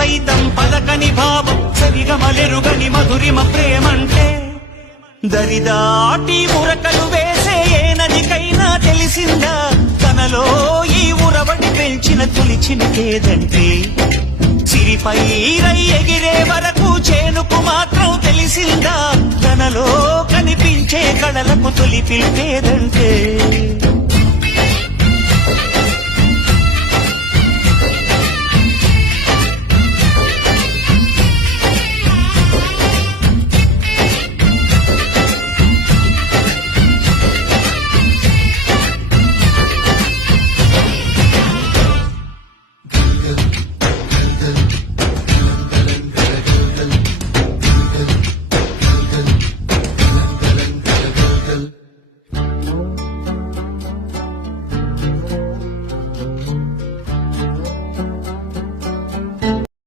సైతం పలకని భావం సరిగమలెరుగని మధురిమ ప్రేమంటే దరిదాటి ఉరకలు వేసే ఏ నదికైనా తెలిసిందా తనలో ఈ ఉరవడి పెంచిన తులిచినకేదంటే సిరిపై రై ఎగిరే వరకు చేనుకు మాత్రం తెలిసిందా తనలో కనిపించే కళలకు తొలి పిలిపేదంటే